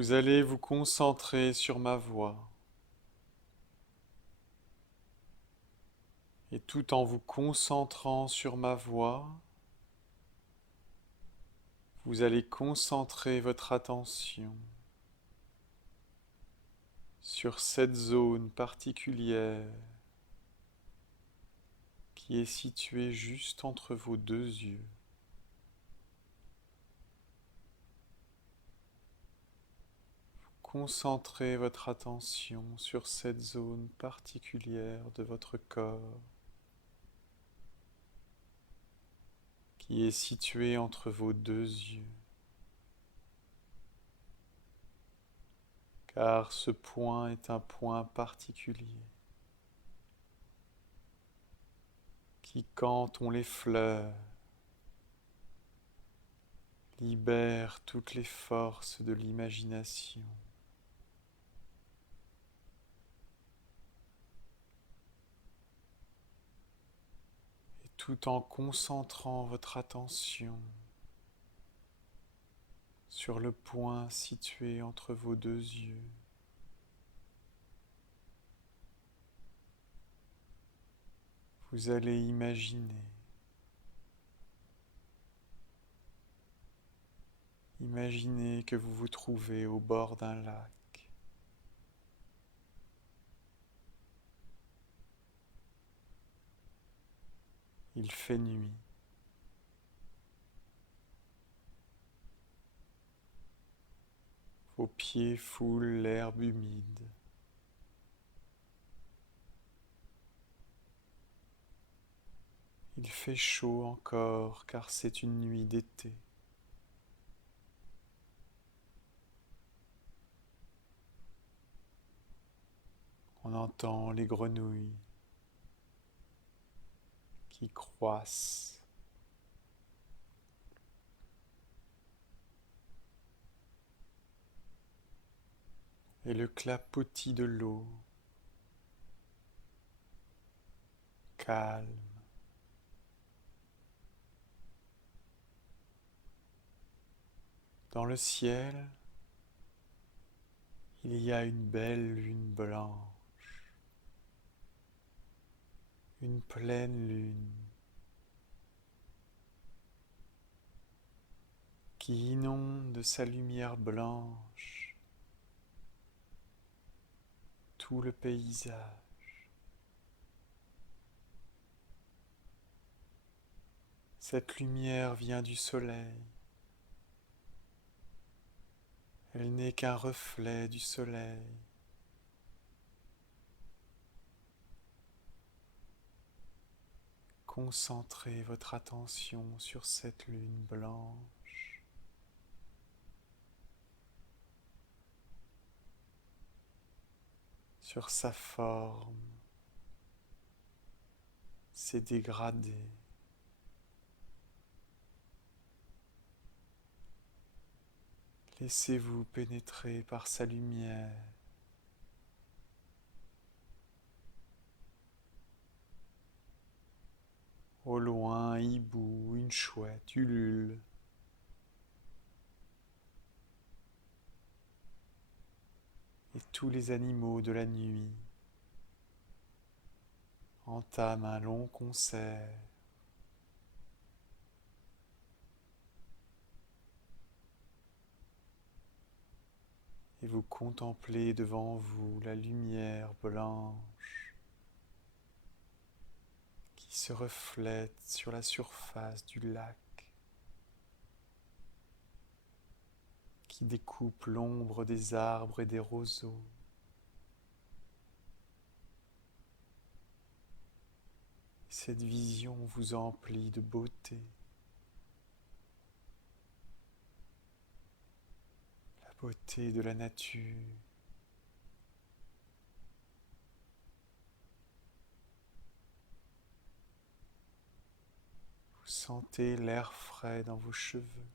Vous allez vous concentrer sur ma voix. Et tout en vous concentrant sur ma voix, vous allez concentrer votre attention sur cette zone particulière qui est située juste entre vos deux yeux. Concentrez votre attention sur cette zone particulière de votre corps qui est située entre vos deux yeux. Car ce point est un point particulier qui, quand on l'effleure, libère toutes les forces de l'imagination. Et tout en concentrant votre attention sur le point situé entre vos deux yeux, vous allez imaginer que vous vous trouvez au bord d'un lac. Il fait nuit. Vos pieds foulent l'herbe humide. Il fait chaud encore car c'est une nuit d'été. On entend les grenouilles qui croissent. Et le clapotis de l'eau, calme. Dans le ciel, il y a une belle lune blanche, une pleine lune qui inonde de sa lumière blanche tout le paysage. Cette lumière vient du soleil. Elle n'est qu'un reflet du soleil. Concentrez votre attention sur cette lune blanche. Sur sa forme, ses dégradés. Laissez-vous pénétrer par sa lumière. Au loin, un hibou, une chouette ulule. Et tous les animaux de la nuit entament un long concert. Et vous contemplez devant vous la lumière blanche qui se reflète sur la surface du lac, qui découpe l'ombre des arbres et des roseaux. Cette vision vous emplit de beauté, la beauté de la nature. Vous sentez l'air frais dans vos cheveux,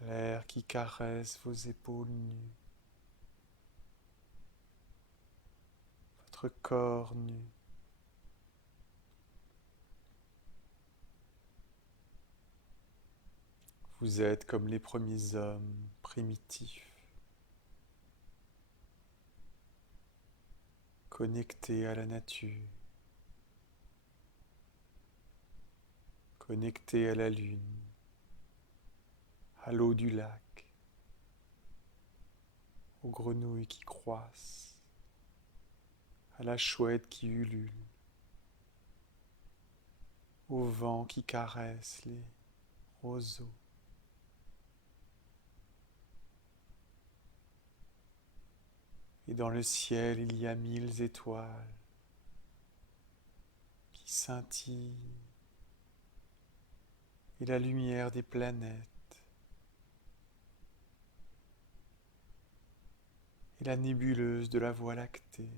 l'air qui caresse vos épaules nues, votre corps nu. Vous êtes comme les premiers hommes primitifs, connectés à la nature, connectés à la lune, à l'eau du lac, aux grenouilles qui croissent, à la chouette qui ulule, au vent qui caresse les roseaux. Et dans le ciel, il y a 1000 étoiles qui scintillent, et la lumière des planètes, et la nébuleuse de la Voie lactée,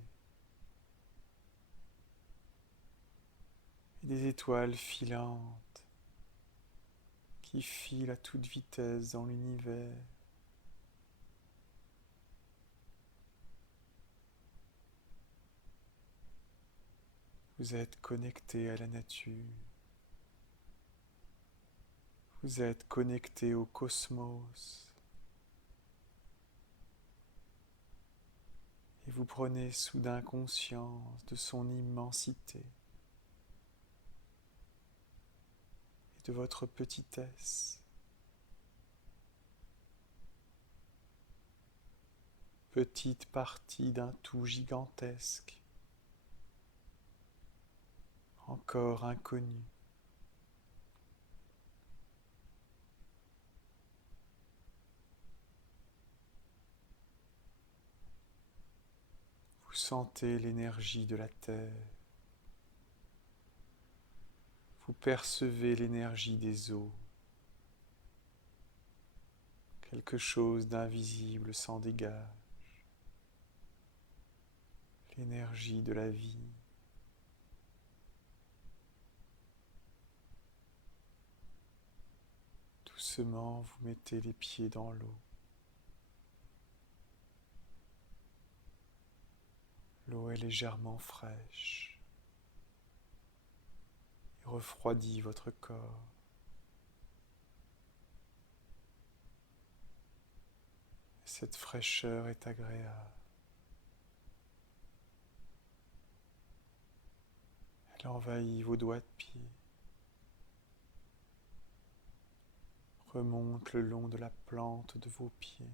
et des étoiles filantes qui filent à toute vitesse dans l'univers. Vous êtes connecté à la nature. Vous êtes connecté au cosmos. Et vous prenez soudain conscience de son immensité et de votre petitesse. Petite partie d'un tout gigantesque, encore inconnu. Vous sentez l'énergie de la terre. Vous percevez l'énergie des eaux. Quelque chose d'invisible s'en dégage. L'énergie de la vie. Doucement, vous mettez les pieds dans l'eau. L'eau est légèrement fraîche et refroidit votre corps. Et cette fraîcheur est agréable. Elle envahit vos doigts de pied, remonte le long de la plante de vos pieds,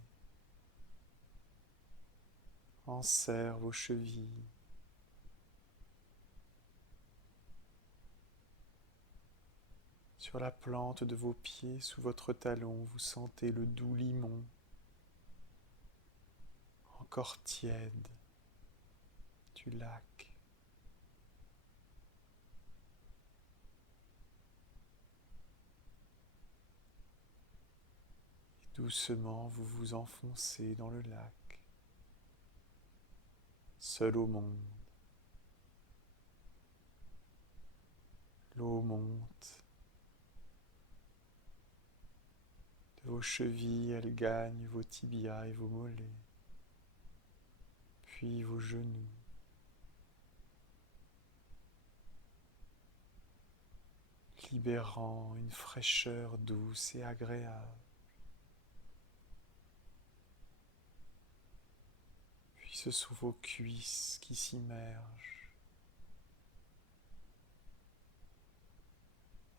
enserre vos chevilles, sur la plante de vos pieds, sous votre talon, vous sentez le doux limon, encore tiède, du lac. Et doucement, vous vous enfoncez dans le lac, seul au monde. L'eau monte. De vos chevilles, elle gagne vos tibias et vos mollets, puis vos genoux. Libérant une fraîcheur douce et agréable. Puis ce sont vos cuisses qui s'immergent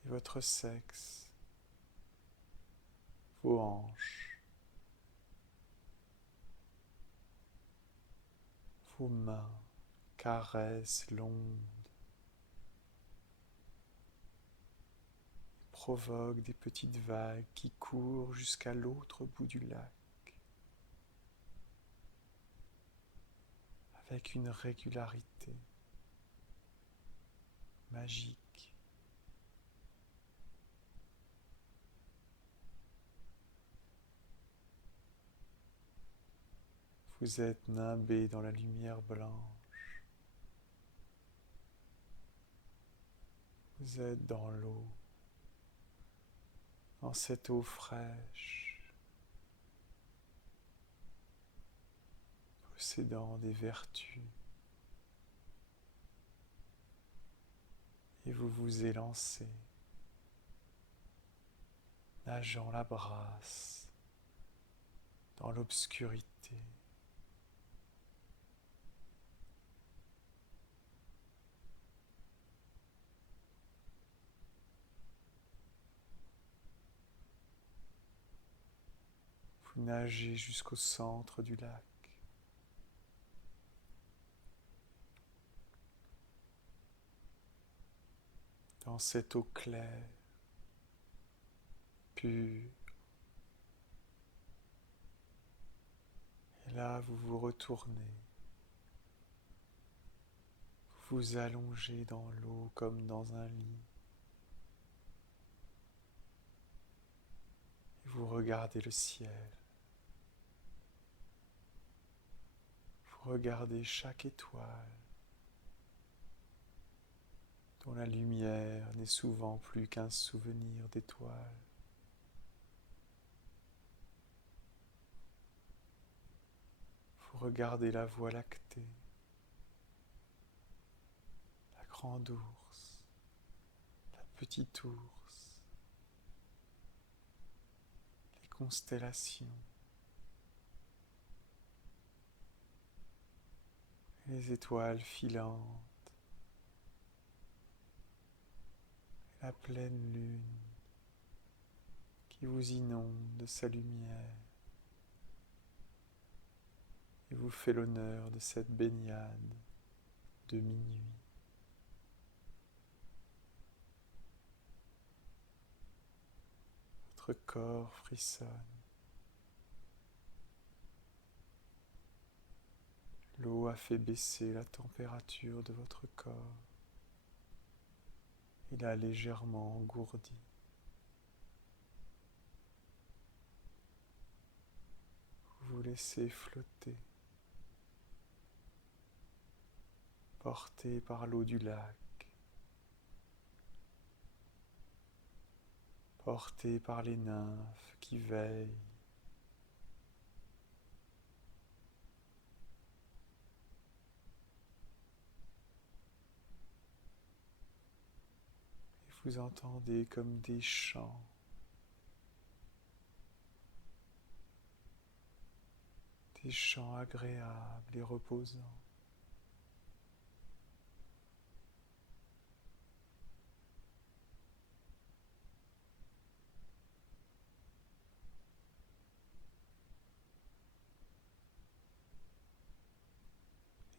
et votre sexe, vos hanches, vos mains caressent l'onde, provoquent des petites vagues qui courent jusqu'à l'autre bout du lac, avec une régularité magique. Vous êtes nimbé dans la lumière blanche. Vous êtes dans l'eau, dans cette eau fraîche, possédant des vertus. Et vous vous élancez nageant la brasse dans l'obscurité. Vous nagez jusqu'au centre du lac. Dans cette eau claire, pure. Et là, vous vous retournez. Vous vous allongez dans l'eau comme dans un lit. Et vous regardez le ciel. Vous regardez chaque étoile, dont la lumière n'est souvent plus qu'un souvenir d'étoile. Vous regardez la Voie lactée, la grande ours, la petite ours, les constellations, les étoiles filantes, la pleine lune qui vous inonde de sa lumière et vous fait l'honneur de cette baignade de minuit. Votre corps frissonne. L'eau a fait baisser la température de votre corps. Il a légèrement engourdi. Vous vous laissez flotter, porté par l'eau du lac, porté par les nymphes qui veillent. Et vous entendez comme des chants, agréables et reposants.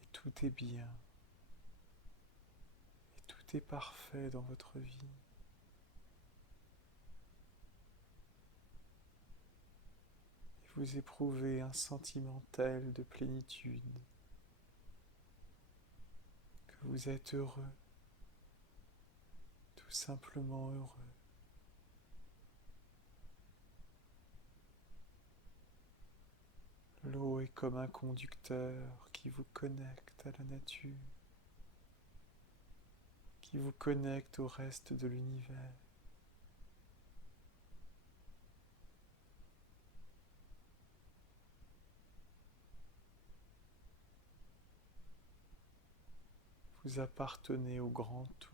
Et tout est bien, et tout est parfait dans votre vie. Et vous éprouvez un sentiment tel de plénitude que vous êtes heureux, tout simplement heureux. L'eau est comme un conducteur qui vous connecte à la nature, qui vous connecte au reste de l'univers. Vous appartenez au grand tout.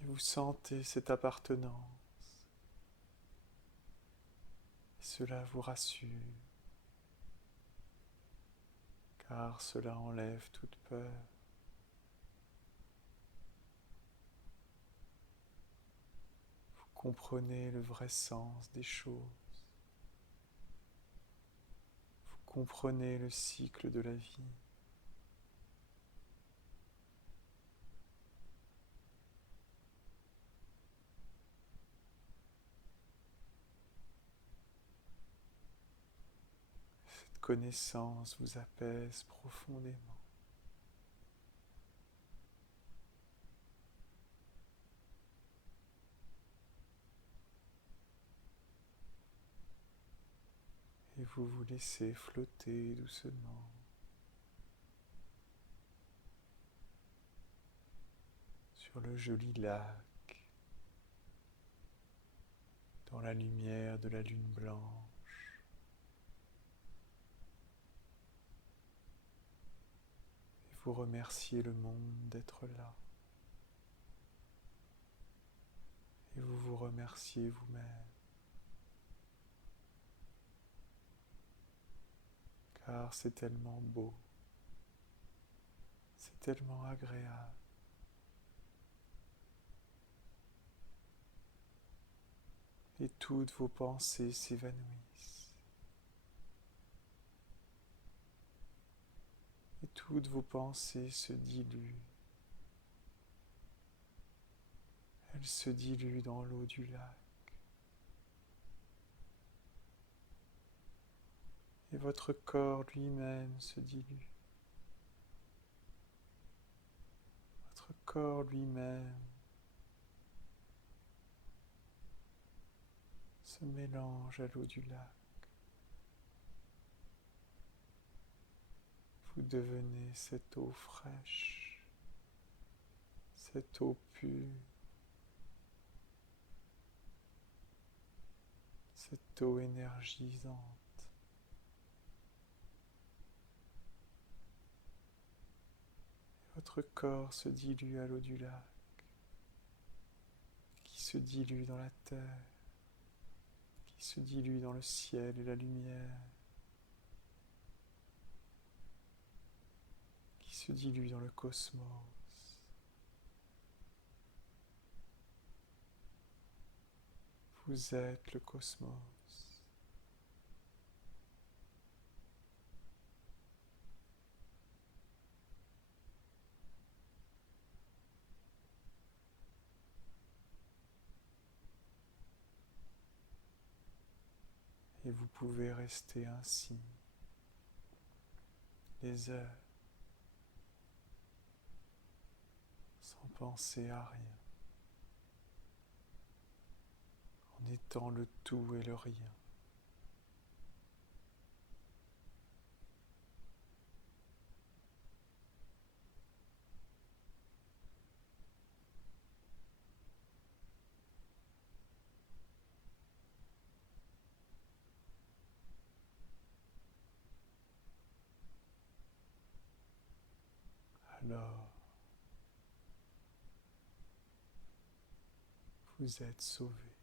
Et vous sentez cette appartenance. Et cela vous rassure, car cela enlève toute peur. Vous comprenez le vrai sens des choses. Vous comprenez le cycle de la vie. Cette connaissance vous apaise profondément. Et vous vous laissez flotter doucement sur le joli lac, dans la lumière de la lune blanche. Et vous remerciez le monde d'être là. vous vous remerciez vous-même, car c'est tellement beau, c'est tellement agréable. Et toutes vos pensées s'évanouissent. Et toutes vos pensées se diluent. Elles se diluent dans l'eau du lac. Et votre corps lui-même se dilue. Votre corps lui-même se mélange à l'eau du lac. Vous devenez cette eau fraîche, cette eau pure, cette eau énergisante. Votre corps se dilue à l'eau du lac, qui se dilue dans la terre, qui se dilue dans le ciel et la lumière, qui se dilue dans le cosmos. Vous êtes le cosmos. Et vous pouvez rester ainsi des heures sans penser à rien, en étant le tout et le rien. Alors, vous êtes sauvé.